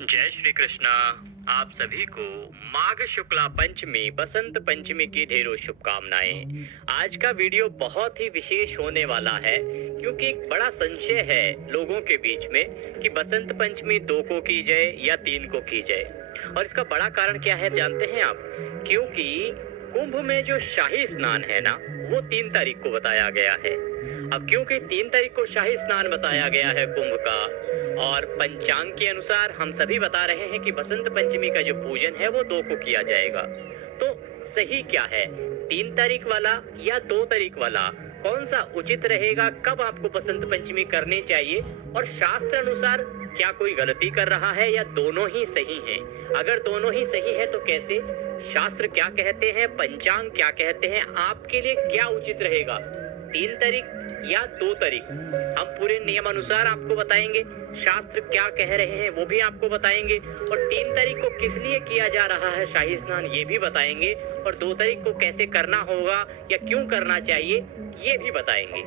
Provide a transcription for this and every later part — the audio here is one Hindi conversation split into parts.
जय श्री कृष्णा। आप सभी को माघ शुक्ला पंचमी बसंत पंचमी की ढेरों शुभकामनाएं। आज का वीडियो बहुत ही विशेष होने वाला है क्योंकि एक बड़ा संशय है लोगों के बीच में कि बसंत पंचमी 2 को की जाए या 3 को की जाए। और इसका बड़ा कारण क्या है जानते हैं आप? क्योंकि कुंभ में जो शाही स्नान है ना, वो 3 तारीख को बताया गया है। अब क्योंकि 3 तारीख को शाही स्नान बताया गया है कुंभ का, और पंचांग के अनुसार हम सभी बता रहे हैं कि बसंत पंचमी का जो पूजन है वो 2 को किया जाएगा। तो सही क्या है, 3 तारीख वाला या 2 तारीख वाला? कौन सा उचित रहेगा? कब आपको बसंत पंचमी करनी चाहिए? और शास्त्र अनुसार क्या कोई गलती कर रहा है या दोनों ही सही हैं? अगर दोनों ही सही है तो कैसे? शास्त्र क्या कहते हैं, पंचांग क्या कहते हैं, आपके लिए क्या उचित रहेगा, 3 तारीख या 2 तारीख? हम पूरे नियम अनुसार आपको बताएंगे, शास्त्र क्या कह रहे हैं वो भी आपको बताएंगे, और 3 तारीख को किस लिए किया जा रहा है शाही स्नान ये भी बताएंगे, और 2 तारीख को कैसे करना होगा या क्यों करना चाहिए ये भी बताएंगे।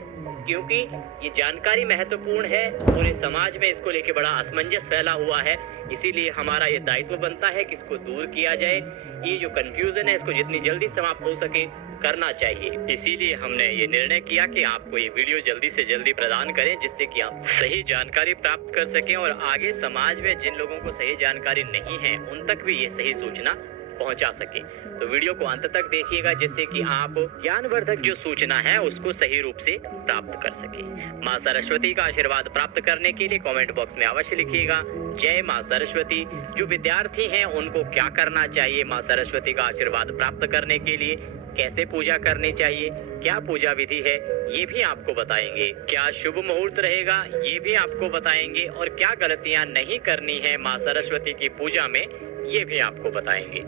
क्योंकि ये जानकारी महत्वपूर्ण है, पूरे समाज में इसको लेके बड़ा असमंजस फैला हुआ है, इसीलिए हमारा ये दायित्व बनता है कि इसको दूर किया जाए। ये जो कंफ्यूजन है इसको जितनी जल्दी समाप्त हो सके करना चाहिए। इसीलिए हमने ये निर्णय किया कि आपको ये वीडियो जल्दी से जल्दी प्रदान करें, जिससे कि आप सही जानकारी प्राप्त कर सकें और आगे समाज में जिन लोगों को सही जानकारी नहीं है उन तक भी ये सही सूचना पहुंचा सके। तो वीडियो को अंत तक देखिएगा, जिससे कि आप ज्ञानवर्धक जो सूचना है उसको सही रूप से प्राप्त कर सके। माँ सरस्वती का आशीर्वाद प्राप्त करने के लिए कमेंट बॉक्स में अवश्य लिखिएगा जय माँ सरस्वती। जो विद्यार्थी हैं उनको क्या करना चाहिए माँ सरस्वती का आशीर्वाद प्राप्त करने के लिए, कैसे पूजा करनी चाहिए, क्या पूजा विधि है ये भी आपको बताएंगे, क्या शुभ मुहूर्त रहेगा ये भी आपको बताएंगे, और क्या गलतियां नहीं करनी है माँ सरस्वती की पूजा में ये भी आपको बताएंगे।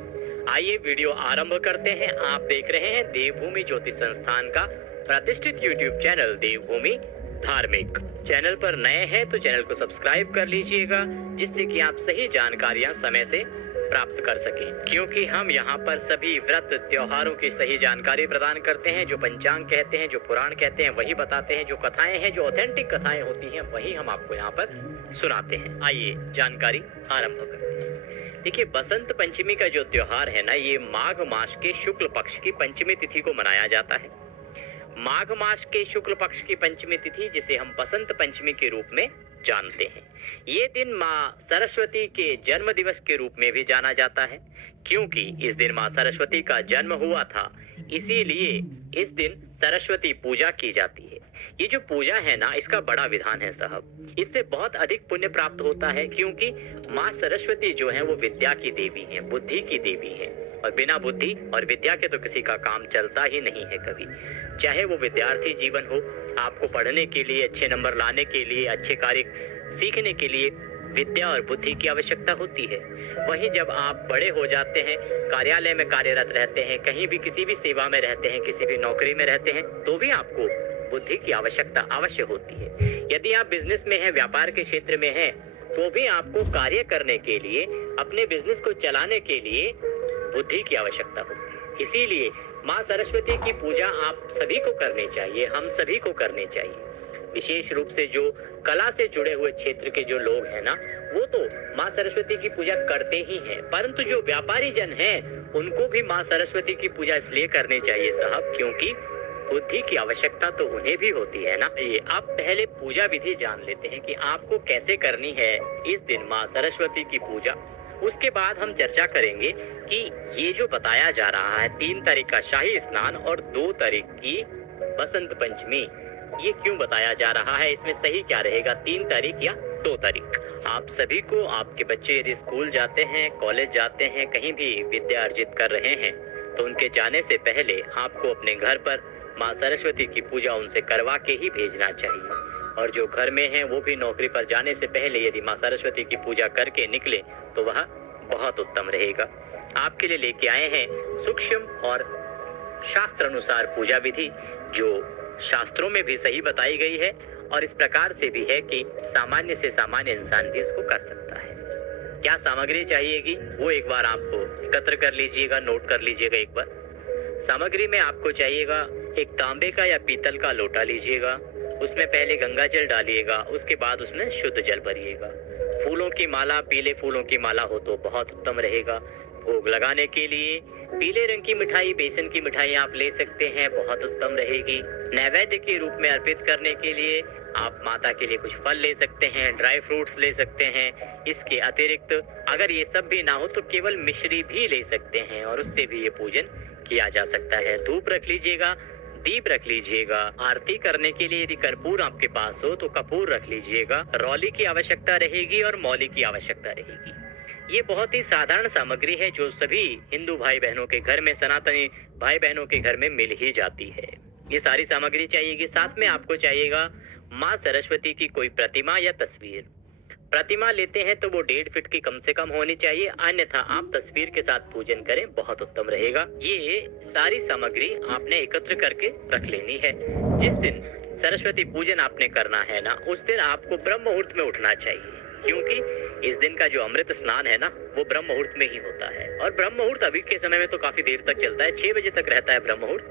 आइए वीडियो आरंभ करते हैं। आप देख रहे हैं देवभूमि ज्योतिष संस्थान का प्रतिष्ठित यूट्यूब चैनल देवभूमि धार्मिक। चैनल पर नए हैं तो चैनल को सब्सक्राइब कर लीजिएगा, जिससे कि आप सही जानकारियां समय से प्राप्त कर सकें। क्योंकि हम यहाँ पर सभी व्रत त्योहारों की सही जानकारी प्रदान करते हैं। जो पंचांग कहते हैं, जो पुराण कहते हैं वही बताते हैं, जो कथाएं हैं, जो ऑथेंटिक कथाएं होती हैं वही हम आपको यहाँ पर सुनाते हैं। आइए जानकारी आरंभ करते हैं। देखिए, बसंत पंचमी का जो त्योहार है ना, ये माघ मास के शुक्ल पक्ष की पंचमी तिथि को मनाया जाता है। माघ मास के शुक्ल पक्ष की पंचमी तिथि, जिसे हम बसंत पंचमी के रूप में जानते हैं, ये दिन माँ सरस्वती के जन्म दिवस के रूप में भी जाना जाता है। क्योंकि इस दिन माँ सरस्वती का जन्म हुआ था, इसीलिए इस दिन सरस्वती पूजा की जाती है। ये जो पूजा है ना, इसका बड़ा विधान है साहब, इससे बहुत अधिक पुण्य प्राप्त होता है। क्योंकि माँ सरस्वती जो है वो विद्या की देवी है, बुद्धि की देवी है, और बिना बुद्धि और विद्या के तो किसी का काम चलता ही नहीं है कभी। चाहे वो विद्यार्थी जीवन हो, आपको पढ़ने के लिए, अच्छे नंबर लाने के लिए, अच्छे कार्य सीखने के लिए विद्या और बुद्धि की आवश्यकता होती है। वहीं जब आप बड़े हो जाते हैं, कार्यालय में कार्यरत रहते हैं, कहीं भी किसी भी सेवा में रहते हैं, किसी भी नौकरी में रहते हैं, तो भी आपको बुद्धि की आवश्यकता अवश्य होती है। यदि आप बिजनेस में हैं, व्यापार के क्षेत्र में हैं, तो भी आपको कार्य करने के लिए, अपने बिजनेस को चलाने के लिए बुद्धि की आवश्यकता होती है। इसीलिए माँ सरस्वती की पूजा आप सभी को करनी चाहिए, हम सभी को करनी चाहिए। विशेष रूप से जो कला से जुड़े हुए क्षेत्र के जो लोग हैं ना, वो तो माँ सरस्वती की पूजा करते ही हैं, परंतु जो व्यापारी जन हैं उनको भी माँ सरस्वती की पूजा इसलिए करनी चाहिए साहब, क्योंकि बुद्धि की आवश्यकता तो उन्हें भी होती है ना। ये आप पहले पूजा विधि जान लेते हैं कि आपको कैसे करनी है इस दिन माँ सरस्वती की पूजा। उसके बाद हम चर्चा करेंगे कि ये जो बताया जा रहा है 3 तारीख का शाही स्नान और 2 तारीख की बसंत पंचमी, ये क्यों बताया जा रहा है, इसमें सही क्या रहेगा, 3 तारीख या 2 तारीख? आप सभी को, आपके बच्चे यदि स्कूल जाते हैं, कॉलेज जाते हैं, कहीं भी विद्या अर्जित कर रहे हैं, तो उनके जाने से पहले आपको अपने घर पर माँ सरस्वती की पूजा उनसे करवा के ही भेजना चाहिए। और जो घर में हैं वो भी नौकरी पर जाने से पहले यदि माँ सरस्वती की पूजा करके निकले तो वह बहुत उत्तम रहेगा। आपके लिए लेके आए हैं सूक्ष्म और शास्त्र अनुसार पूजा विधि, जो शास्त्रों में भी सही बताई गई है और इस प्रकार से भी है कि सामान्य से सामान्य इंसान भी इसको कर सकता है। क्या सामग्री चाहिएगी वो एक बार आपको एकत्र कर लीजिएगा, नोट कर लीजिएगा एक बार। सामग्री में आपको चाहिएगा एक तांबे का या पीतल का लोटा लीजिएगा, उसमें पहले गंगा जल डालिएगा, उसके बाद उसमें शुद्ध जल भरिएगा। फूलों की माला, पीले फूलों की माला हो तो बहुत उत्तम रहेगा। भोग लगाने के लिए पीले रंग की मिठाई, बेसन की मिठाई आप ले सकते हैं, बहुत उत्तम रहेगी। नैवेद्य के रूप में अर्पित करने के लिए आप माता के लिए कुछ फल ले सकते हैं, ड्राई फ्रूट्स ले सकते हैं। इसके अतिरिक्त अगर ये सब भी ना हो तो केवल मिश्री भी ले सकते हैं और उससे भी ये पूजन किया जा सकता है। धूप रख लीजिएगा, दीप रख लीजिएगा। आरती करने के लिए यदि कर्पूर आपके पास हो तो कपूर रख लीजिएगा। रौली की आवश्यकता रहेगी और मौली की आवश्यकता रहेगी। ये बहुत ही साधारण सामग्री है जो सभी हिंदू भाई बहनों के घर में, सनातनी भाई बहनों के घर में मिल ही जाती है। ये सारी सामग्री चाहिएगी। साथ में आपको चाहिएगा माँ सरस्वती की कोई प्रतिमा या तस्वीर। प्रतिमा लेते हैं तो वो 1.5 फीट की कम से कम होनी चाहिए, अन्यथा आप तस्वीर के साथ पूजन करें, बहुत उत्तम रहेगा। ये सारी सामग्री आपने एकत्र करके रख लेनी है। जिस दिन सरस्वती पूजन आपने करना है ना, उस दिन आपको ब्रह्म मुहूर्त में उठना चाहिए, क्योंकि इस दिन का जो अमृत स्नान है ना, वो ब्रह्म मुहूर्त में ही होता है। और ब्रह्म मुहूर्त अभी के समय में तो काफी देर तक चलता है, 6 बजे तक रहता है ब्रह्म मुहूर्त।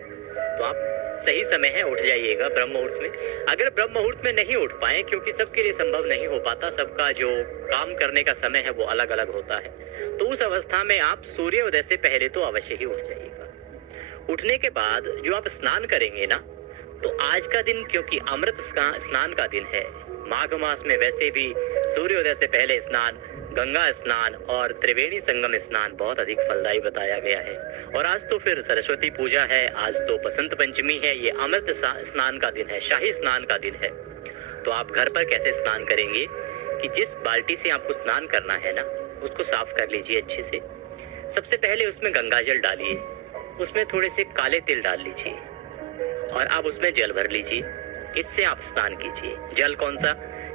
तो आप सही समय है, उठ जाइएगा ब्रह्म मुहूर्त में। अगर ब्रह्म मुहूर्त में नहीं उठ पाए, क्योंकि सबके लिए संभव नहीं हो पाता, सबका जो काम करने का समय है वो अलग अलग होता है, तो उस अवस्था में आप सूर्योदय से पहले तो अवश्य ही उठ जाइएगा। उठने के बाद जो आप स्नान करेंगे ना, तो आज का दिन क्योंकि अमृत स्नान का दिन है, माघ मास में वैसे भी सूर्योदय से पहले स्नान, गंगा स्नान और त्रिवेणी संगम स्नान बहुत अधिक फलदायी बताया गया है। और आज तो फिर सरस्वती पूजा है, आज तो बसंत पंचमी है, ये अमृत स्नान का दिन है, शाही स्नान का दिन है। तो आप घर पर कैसे स्नान करेंगे कि जिस बाल्टी से आपको स्नान करना है ना, उसको साफ कर लीजिए अच्छे से। सबसे पहले उसमें गंगा जल डालिए, उसमें थोड़े से काले तिल डाल लीजिए और अब उसमें जल भर लीजिए। इससे आप स्नान कीजिए। जल कौन सा?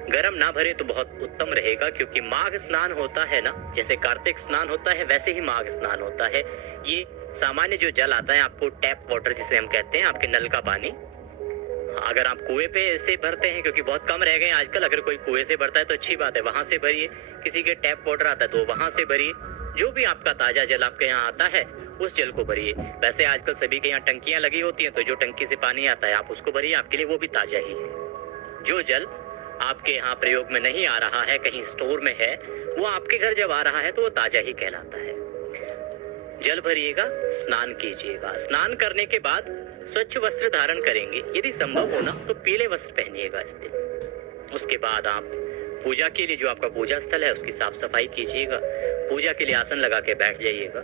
गर्म ना भरे तो बहुत उत्तम रहेगा, क्योंकि माघ स्नान होता है ना, जैसे कार्तिक स्नान होता है वैसे ही माघ स्नान होता है। ये सामान्य जो जल आता है आपको, टैप वाटर जिसे हम कहते हैं, आपके नल का पानी, अगर आप कुएं पे से भरते हैं, क्योंकि बहुत कम रह गए आजकल, अगर कोई कुएं से भरता है तो अच्छी बात है, वहां से भरिए। किसी के टैप वाटर आता है तो वहां से भरिए। जो भी आपका ताजा जल आपके यहाँ आता है उस जल को भरिए। वैसे आजकल सभी के यहाँ टंकियां लगी होती हैं, तो जो टंकी से पानी आता है आप उसको भरिए, आपके लिए वो भी ताजा ही है। जो जल आपके यहाँ प्रयोग में नहीं आ रहा है, कहीं स्टोर में है, वो आपके घर जब आ रहा है तो वो ताजा ही कहलाता है। जल भरिएगा, स्नान कीजिएगा। स्नान करने के बाद स्वच्छ वस्त्र धारण करेंगे, यदि संभव हो ना तो पीले वस्त्र पहनिएगा इस दिन। उसके बाद आप पूजा के लिए, जो आपका पूजा स्थल है, उसकी साफ सफाई कीजिएगा। पूजा के लिए आसन लगा के बैठ जाइएगा।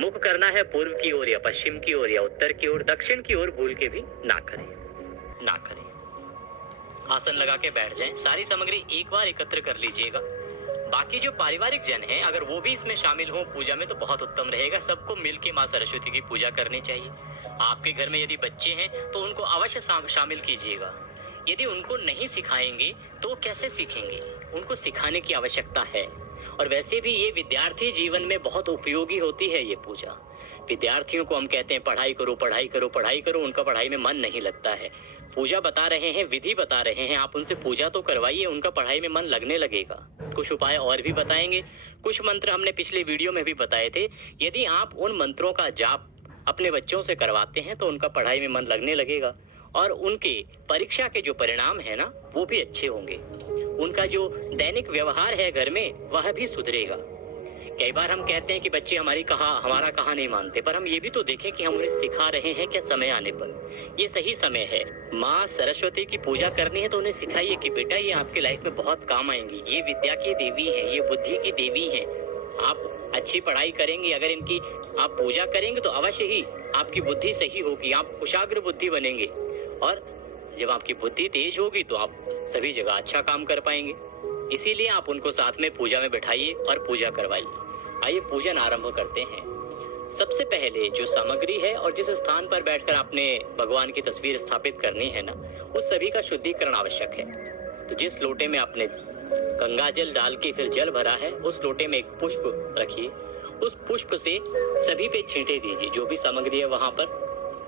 मुख करना है पूर्व की ओर या पश्चिम की ओर या उत्तर की ओर, दक्षिण की ओर भूल के भी ना करें। आसन लगा के बैठ जाएं। सारी सामग्री एक बार एकत्र कर लीजिएगा। बाकी जो पारिवारिक जन हैं, अगर वो भी इसमें शामिल हो पूजा में तो बहुत उत्तम रहेगा। सबको मिलके माँ सरस्वती की पूजा करनी चाहिए। आपके घर में यदि बच्चे हैं तो उनको अवश्य शामिल कीजिएगा। यदि उनको नहीं सिखाएंगे तो वो कैसे सीखेंगे? उनको सिखाने की आवश्यकता है। और वैसे भी ये विद्यार्थी जीवन में बहुत उपयोगी होती है ये पूजा। विद्यार्थियों को हम कहते हैं पढ़ाई करो पढ़ाई करो पढ़ाई करो, उनका पढ़ाई में मन नहीं लगता है। पूजा बता रहे हैं, विधि बता रहे हैं, आप उनसे पूजा तो करवाइए, उनका पढ़ाई में मन लगने लगेगा। कुछ उपाय और भी बताएंगे, कुछ मंत्र हमने पिछले वीडियो में भी बताए थे। यदि आप उन मंत्रों का जाप अपने बच्चों से करवाते हैं तो उनका पढ़ाई में मन लगने लगेगा और उनके परीक्षा के जो परिणाम है ना, वो भी अच्छे होंगे। उनका जो दैनिक व्यवहार है घर में, वह भी सुधरेगा। कई बार हम कहते हैं कि बच्चे हमारा कहा नहीं मानते, पर हम ये भी तो देखें कि हम उन्हें सिखा रहे हैं क्या समय आने पर। ये सही समय है। माँ सरस्वती की पूजा करनी है तो उन्हें सिखाइए कि बेटा ये आपके लाइफ में बहुत काम आएंगी। ये विद्या की देवी है, ये बुद्धि की देवी है। आप अच्छी पढ़ाई करेंगे, अगर इनकी आप पूजा करेंगे तो अवश्य ही आपकी बुद्धि सही होगी, आप कुशाग्र बुद्धि बनेंगे। और जब आपकी बुद्धि तेज होगी तो आप सभी जगह अच्छा काम कर पाएंगे। इसीलिए आप उनको साथ में पूजा में बैठाइए और पूजा करवाइए। आइए पूजन आरंभ करते हैं। सबसे पहले जो सामग्री है और जिस स्थान पर बैठकर आपने भगवान की तस्वीर स्थापित करनी है ना, उस सभी का शुद्धिकरण आवश्यक है। तो जिस लोटे में आपने गंगा जल डाल के फिर जल भरा है, उस लोटे में एक पुष्प रखिए। उस पुष्प से सभी पे छींटे दीजिए। जो भी सामग्री है वहां पर,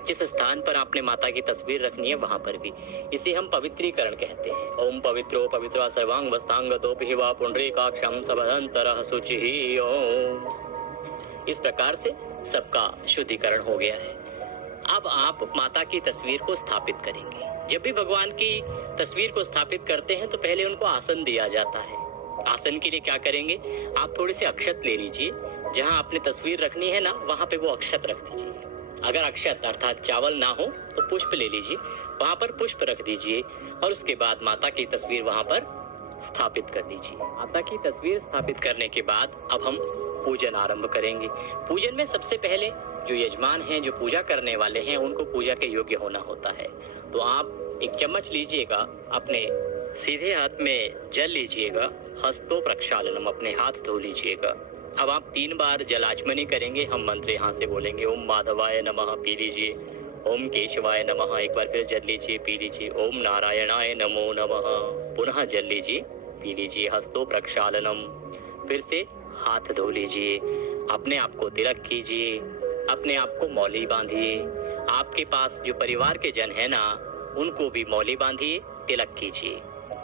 जिस स्थान पर आपने माता की तस्वीर रखनी है वहां पर भी। इसे हम पवित्रीकरण कहते हैं। ओम पवित्रो पवित्रा सर्वांग वस्तांगतो भिवा पुंडरीकाक्षं सबहंतरः शुचिः ओम। इस प्रकार से सबका शुद्धिकरण हो गया है। अब आप माता की तस्वीर को स्थापित करेंगे। जब भी भगवान की तस्वीर को स्थापित करते हैं तो पहले उनको आसन दिया जाता है। आसन के लिए क्या करेंगे, आप थोड़े से अक्षत ले लीजिए, जहां आपने तस्वीर रखनी है ना वहां पे वो अक्षत रख दीजिए। अगर अक्षत अर्थात चावल ना हो तो पुष्प ले लीजिए, वहां पर पुष्प रख दीजिए और उसके बाद माता की तस्वीर वहां पर स्थापित कर दीजिए। माता की तस्वीर स्थापित करने के बाद अब हम पूजन आरंभ करेंगे। पूजन में सबसे पहले जो यजमान हैं, जो पूजा करने वाले हैं, उनको पूजा के योग्य होना होता है। तो आप एक चम्मच लीजिएगा, अपने सीधे हाथ में जल लीजिएगा, हस्तो प्रक्षालनम, अपने हाथ धो लीजिएगा। अब आप 3 बार जल आचमनी करेंगे, हम मंत्र यहाँ से बोलेंगे, ओम माधवाय नमः, पी लीजिए। ओम केशवाय नमः, एक बार फिर जल लीजिए, पी लीजिए। ओम नारायणाय नमो नमः, पुनः जल लीजिए, पी लीजिए। हस्तो प्रक्षालनम, फिर से हाथ धो लीजिए, अपने आप को तिलक कीजिए, अपने आप को मौली बांधिए। आपके पास जो परिवार के जन है ना, उनको भी मौली बांधिए, तिलक कीजिए।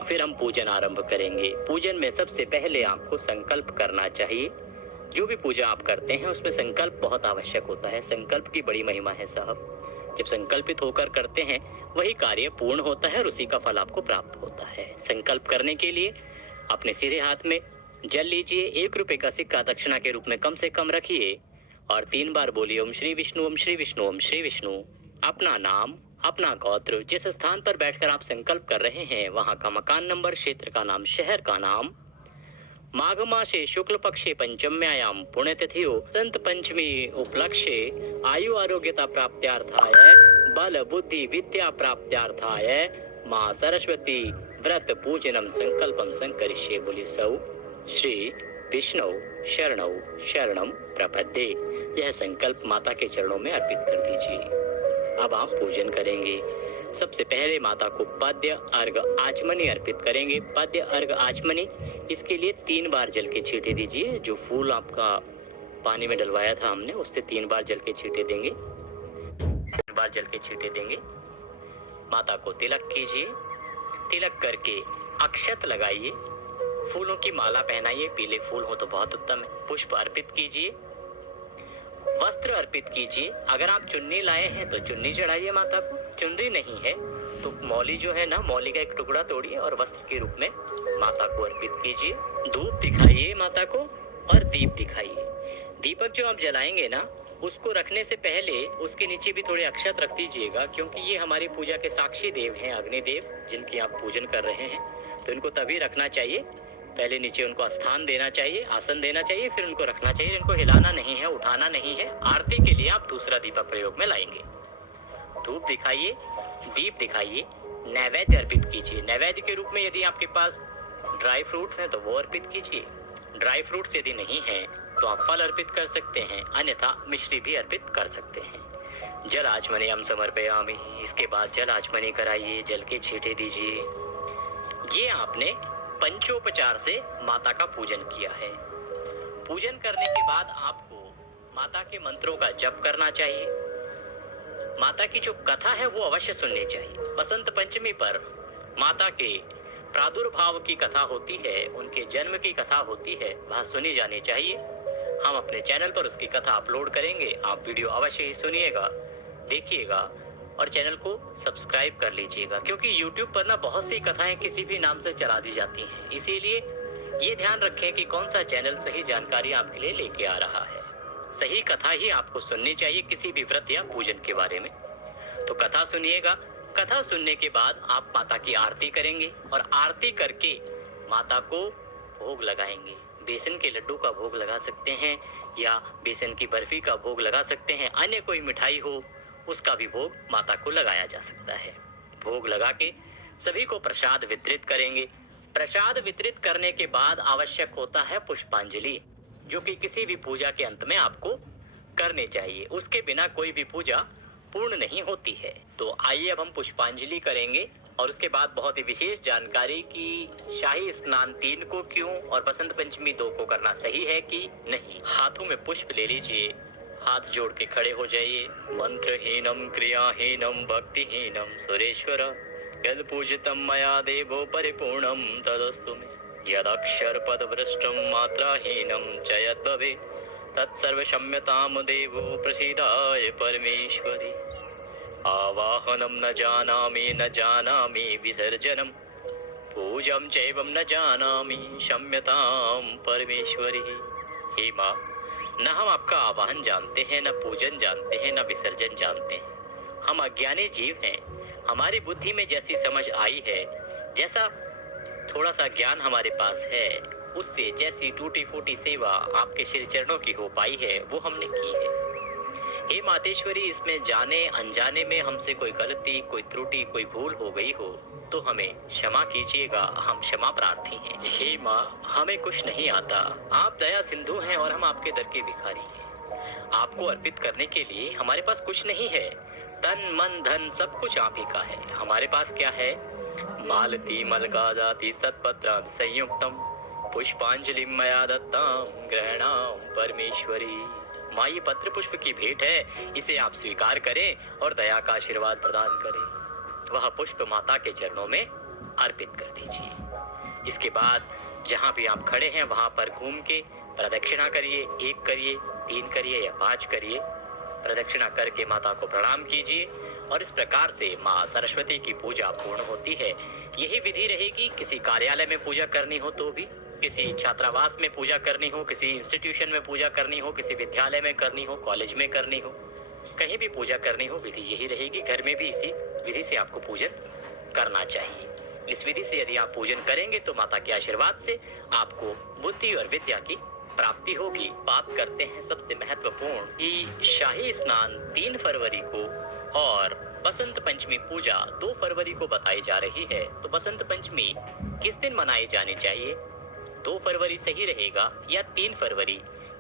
फिर हम पूजन आरंभ करेंगे। पूजन में सबसे पहले आपको संकल्प करना चाहिए। जो भी पूजा आप करते हैं उसमें संकल्प बहुत आवश्यक होता है। संकल्प की बड़ी महिमा है साहब। जब संकल्पित होकर करते हैं वही कार्य पूर्ण होता है और उसी का फल आपको प्राप्त होता है। संकल्प करने के लिए अपने सीधे हाथ में जल लीजिए, 1 रुपए का सिक्का दक्षिणा के रूप में कम से कम रखिए और 3 बार बोलिए ओम श्री विष्णु, ओम श्री विष्णु, ओम श्री विष्णु। अपना नाम, अपना गोत्र, जिस स्थान पर बैठकर आप संकल्प कर रहे हैं वहां का मकान नंबर, क्षेत्र का नाम, शहर का नाम, माघ मासे शुक्ल पक्षे पंचम्यायाम पुण्यतिथियो संत पंचमी उपलक्ष्ये आयु आरोग्यता प्राप्त्यार्थाय बल बुद्धि विद्या प्राप्त्यार्थाय मां सरस्वती व्रत पूजनम संकल्पम संकरिष्ये। बोलिए सौ श्री विष्णु शरणौ शरणम प्रपद्ये। यह संकल्प माता के चरणों में अर्पित कर दीजिए। अब आप पूजन करेंगे। सबसे पहले माता को पद्य अर्घ आचमनी अर्पित करेंगे। पद्य अर्घ आचमनी, इसके लिए 3 बार जल के छींटे दीजिए। जो फूल आपका पानी में डलवाया था हमने, उससे 3 बार जल के छींटे देंगे। 3 बार जल के छींटे देंगे। माता को तिलक कीजिए। तिलक करके अक्षत लगाइए, फूलों की माला पहनाइए, पीले फूल हो तो बहुत उत्तम है। पुष्प अर्पित कीजिए, वस्त्र अर्पित कीजिए। अगर आप चुन्नी लाए हैं तो चुन्नी चढ़ाइए माता को। चुनरी नहीं है तो मौली जो है ना, मौली का एक टुकड़ा तोड़िए और वस्त्र के रूप में माता को अर्पित कीजिए। धूप दिखाइए माता को और दीप दिखाइए। दीपक जो आप जलाएंगे ना, उसको रखने से पहले उसके नीचे भी थोड़े अक्षत रख दीजिएगा, क्योंकि ये हमारी पूजा के साक्षी देव हैं, अग्निदेव, जिनकी आप पूजन कर रहे हैं। तो इनको तभी रखना चाहिए, पहले नीचे उनको स्थान देना चाहिए, आसन देना चाहिए, फिर उनको रखना चाहिए। इनको हिलाना नहीं है, उठाना नहीं है। आरती के लिए आप दूसरा दीपक प्रयोग में लाएंगे। धूप दिखाइए, दीप दिखाइए, नैवेद्य अर्पित कीजिए। नैवेद्य के रूप में यदि आपके पास ड्राई फ्रूट्स हैं तो वो अर्पित कीजिए। ड्राई फ्रूट्स यदि नहीं है तो आप फल अर्पित कर सकते हैं, अन्यथा मिश्री भी अर्पित कर सकते हैं। जल आचमनी हम समर्पयामि। इसके बाद जल आचमनी कराइए, जल के छींटे दीजिए। ये आपने पंचोपचार से माता का पूजन किया है। पूजन करने के बाद आपको माता के मंत्रों का जप करना चाहिए। माता की जो कथा है वो अवश्य सुननी चाहिए। बसंत पंचमी पर माता के प्रादुर्भाव की कथा होती है, उनके जन्म की कथा होती है, वह सुनी जानी चाहिए। हम अपने चैनल पर उसकी कथा अपलोड करेंगे, आप वीडियो अवश्य ही सुनिएगा, देखिएगा और चैनल को सब्सक्राइब कर लीजिएगा, क्योंकि YouTube पर ना बहुत सी कथाएं किसी भी नाम से चला दी जाती हैं। इसीलिए ये ध्यान रखें कि कौन सा चैनल सही जानकारी आपके लिए लेके आ रहा है। सही कथा ही आपको सुननी चाहिए किसी भी व्रत या पूजन के बारे में। तो कथा सुनिएगा। कथा सुनने के बाद आप माता की आरती करेंगे और आरती करके माता को भोग लगाएंगे। बेसन के लड्डू का भोग लगा सकते हैं या बेसन की बर्फी का भोग लगा सकते हैं। अन्य कोई मिठाई हो उसका भी भोग माता को लगाया जा सकता है। भोग लगा के सभी को प्रसाद वितरित करेंगे। प्रसाद वितरित करने के बाद आवश्यक होता है पुष्पांजलि, जो कि किसी भी पूजा के अंत में आपको करनी चाहिए। उसके बिना कोई भी पूजा पूर्ण नहीं होती है। तो आइए अब हम पुष्पांजलि करेंगे और उसके बाद बहुत ही विशेष जानकारी की शाही स्नान 3 को क्यों और बसंत पंचमी 2 को करना सही है कि नहीं। हाथों में पुष्प ले लीजिए, हाथ जोड़ के खड़े हो जाइए। मंत्रहीनम क्रियाहीनम भक्तिहीनम सुरेश्वर यद पूजितम मया देवो परिपूर्णम तदस्तु मे। यदक्षर पद भ्रष्टम मात्राहीनम च यद्भवे तत्सर्व क्षम्यताम देवो प्रसीदाय परमेश्वरी। आवाहनम न जानामि विसर्जनम पूजम चैवम न जानामि क्षम्यताम परमेश्वरी। हे माँ, न हम आपका आवाहन जानते हैं, न पूजन जानते हैं, न विसर्जन जानते हैं। हम अज्ञानी जीव हैं। हमारी बुद्धि में जैसी समझ आई है, जैसा थोड़ा सा ज्ञान हमारे पास है, उससे जैसी टूटी फूटी सेवा आपके श्री चरणों की हो पाई है, वो हमने की है। हे मातेश्वरी, इसमें जाने अनजाने में हमसे कोई गलती, कोई त्रुटि, कोई भूल हो गई हो तो हमें क्षमा कीजिएगा। हम क्षमा प्रार्थी हैं। हे माँ, हमें कुछ नहीं आता। आप दया सिंधु हैं और हम आपके दर के भिखारी हैं। आपको अर्पित करने के लिए हमारे पास कुछ नहीं है। तन मन धन सब कुछ आप ही का है। हमारे पास क्या है? मालती मलकादाति सत्पत्रां संयुक्तम पुष्पांजलि मया दत्तां ग्रहणाम परमेश्वरी। माँ, ये पत्र पुष्प की भेंट है, इसे आप स्वीकार करें और दया का आशीर्वाद प्रदान करें। वह पुष्प माता के चरणों में अर्पित कर दीजिए। इसके बाद जहाँ भी आप खड़े हैं वहां पर घूम के प्रदक्षिणा करिए। 1 करिए, 3 करिए या 5 करिए। प्रदक्षिणा करके माता को प्रणाम कीजिए और इस प्रकार से माँ सरस्वती की पूजा पूर्ण होती है। यही विधि रहेगी। किसी कार्यालय में पूजा करनी हो तो भी, किसी छात्रावास में पूजा करनी हो, किसी इंस्टीट्यूशन में पूजा करनी हो, किसी विद्यालय में करनी हो, कॉलेज में करनी हो, कहीं भी पूजा करनी हो, विधि यही रहेगी। घर में भी इसी विधि से आपको पूजन करना चाहिए। इस विधि से यदि आप पूजन करेंगे तो माता के आशीर्वाद से आपको बुद्धि और विद्या की प्राप्ति होगी। बात करते हैं सबसे महत्वपूर्ण कि शाही स्नान 3 फरवरी को और बसंत पंचमी पूजा 2 फरवरी को बताई जा रही है। तो बसंत पंचमी किस दिन मनाई जानी चाहिए? 2 फरवरी सही रहेगा या 3 फरवरी?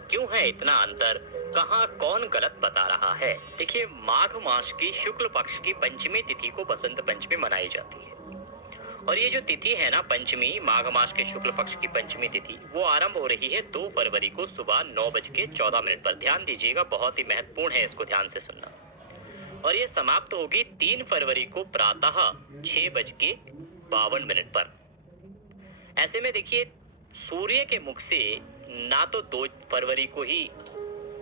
क्यों है इतना अंतर? कहाँ कौन गलत बता रहा है? देखिए, माघ मास की शुक्ल पक्ष की पंचमी तिथि को बसंत पंचमी मनाई जाती है और ये जो तिथि है ना, पंचमी, माघ मास के शुक्ल पक्ष की पंचमी तिथि, वो आरंभ हो रही है 2 फरवरी को सुबह 9:14 पर। ध्यान दीजिएगा, बहुत ही महत्वपूर्ण है, इसको ध्यान से सुनना। और ये समाप्त होगी 3 फरवरी को प्रातः 6:52 पर। ऐसे में देखिए, सूर्य के मुख से ना तो 2 फरवरी को ही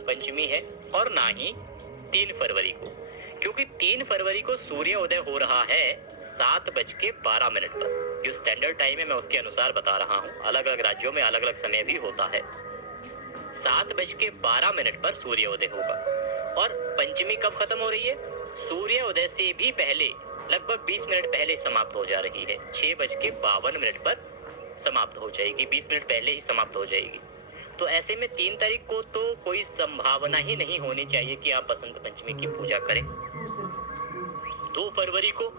पंचमी है और ना ही 3 फरवरी को, क्योंकि 3 फरवरी को सूर्य उदय हो रहा है 7:12 पर। जो स्टैंडर्ड टाइम है मैं उसके अनुसार बता रहा हूँ। अलग अलग राज्यों में अलग अलग समय भी होता है। 7:12 पर सूर्य उदय होगा। और पंचमी कब खत्म हो रही है? सूर्य उदय से भी पहले, लगभग 20 मिनट पहले समाप्त हो जा रही है। 6:52 पर समाप्त हो जाएगी, 20 मिनट पहले ही समाप्त हो जाएगी। तो ऐसे में 3 तारीख को तो कोई संभावना ही नहीं होनी चाहिए कि आप बसंत पंचमी की पूजा करें। 2 फरवरी को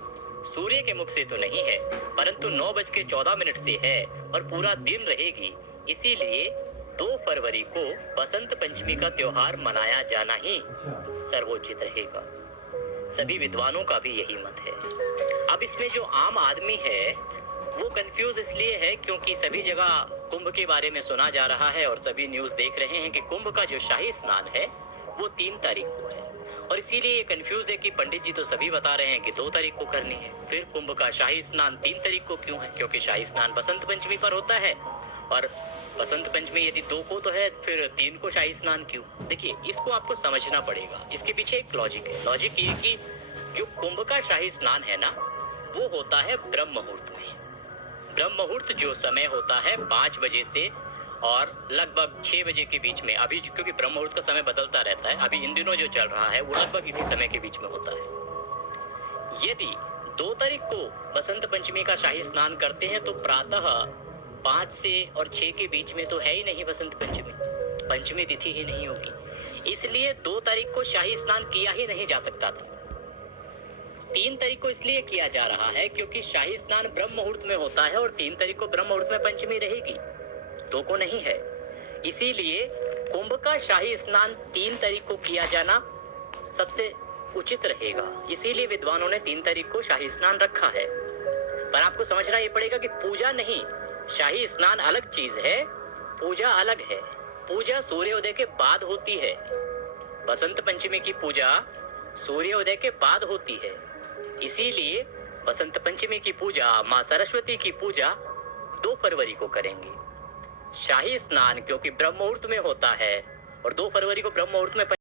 सूर्य के मुख से तो नहीं है, परंतु 9:14 से है और पूरा दिन रहेगी। इसीलिए 2 फरवरी को बसंत पंचमी का त्योहार मनाया जाना ही सर्वोचित रहेगा। सभी विद्वानों का भी यही मत है। अब इसमें जो आम आदमी है वो कंफ्यूज इसलिए है क्योंकि सभी जगह कुंभ के बारे में सुना जा रहा है और सभी न्यूज़ देख रहे हैं कि कुंभ का जो शाही स्नान है वो 3 तारीख को है। और इसीलिए ये कंफ्यूज है कि पंडित जी तो सभी बता रहे हैं कि 2 तारीख को करनी है, फिर कुंभ का शाही स्नान 3 तारीख को क्यों है? क्योंकि शाही स्नान बसंत पंचमी पर होता है और बसंत पंचमी यदि 2 को तो है, फिर 3 को शाही स्नान क्यों? देखिए, इसको आपको समझना पड़ेगा। इसके पीछे एक लॉजिक है। लॉजिक ये कि जो कुंभ का शाही स्नान है ना, वो होता है ब्रह्म मुहूर्त में। ब्रह्म मुहूर्त जो समय होता है 5 बजे से और लगभग 6 बजे के बीच में। अभी क्योंकि ब्रह्म मुहूर्त का समय बदलता रहता है, अभी इन दिनों जो चल रहा है वो लगभग इसी समय के बीच में होता है। यदि 2 तारीख को बसंत पंचमी का शाही स्नान करते हैं तो प्रातः 5 से और 6 के बीच में तो है ही नहीं बसंत पंचमी, पंचमी तिथि ही नहीं होगी। इसलिए 2 तारीख को शाही स्नान किया ही नहीं जा सकता था। 3 तारीख को इसलिए किया जा रहा है क्योंकि शाही स्नान ब्रह्म मुहूर्त में होता है और 3 तारीख को ब्रह्म मुहूर्त में पंचमी रहेगी, 2 को नहीं है। इसीलिए कुंभ का शाही स्नान 3 तारीख को किया जाना सबसे उचित रहेगा। इसीलिए विद्वानों ने 3 तारीख को शाही स्नान रखा है। पर आपको समझना ये पड़ेगा कि पूजा नहीं, शाही स्नान अलग चीज है, पूजा अलग है। पूजा सूर्योदय के बाद होती है। बसंत पंचमी की पूजा सूर्योदय के बाद होती है। इसीलिए बसंत पंचमी की पूजा, माँ सरस्वती की पूजा 2 फरवरी को करेंगे। शाही स्नान क्योंकि ब्रह्म मुहूर्त में होता है और 2 फरवरी को ब्रह्म मुहूर्त में